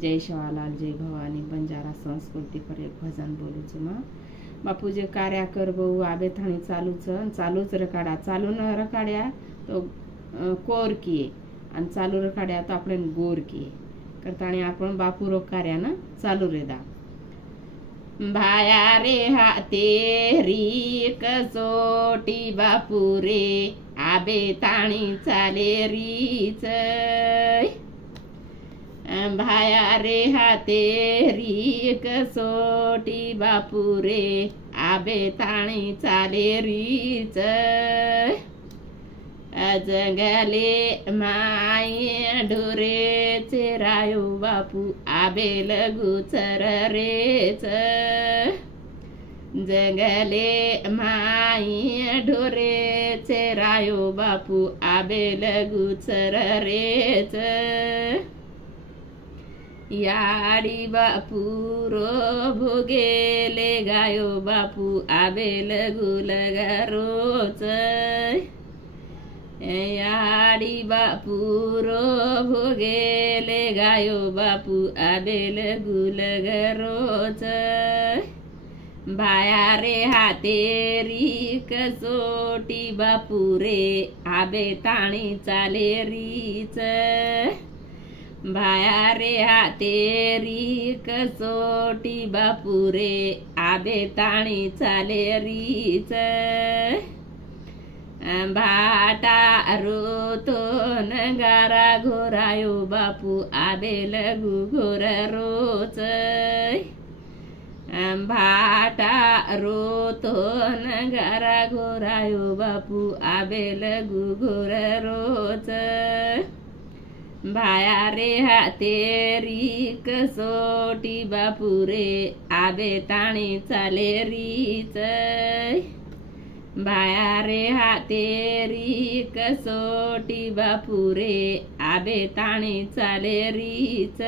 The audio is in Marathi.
जय शिवालाल जय भवानी बंजारा संस्कृति पर एक भजन बोलू છું માં બાપુ જે કાર્ય કરવું આબે થાણી ચાલુ જ રખાડા ચાલુ ન રખાડ્યા તો કોર કીએ અને ચાલુ રખાડ્યા તો આપણે ગોર કીએ કરતાણી आपण બાપુ રો કાર્ય ના ચાલુ રેદા ભાયા રે હાતેરી कसोटी बापू रे आबे ताणी चाले रीच भाया रे हातेरी कसोटी बापू रे आबे ताणी चाले रीच जंगले माये ढोरे चेरायो बापू आबे लगू चर रेच जंगले माये ढोरे चेरायो बापू आबे लगू चर रेच याडी बापू रो भोगेले गायो बापू आबे लगू लगा रोच याडी बापू रो भोगेले गायो बापू आबे लगू लगा रोच भाया रे हातेरी कसोटी बापू रे आबे ताणी चाले रीच भाया रे हातेरी कसोटी बापू रे आबे ताणी चाले रीच भाटा रोतो नगारा घोरायो बापू आबे लगू घोर रोच भाटा रोतो नगारा घोरायो बापू आबे लगू घोर रोच भाया रे हातेरी कसोटी बापू रे आबे ताणी चाले रीच भाया रे हातेरी कसोटी बापू रे आबे ताणी चाले रीच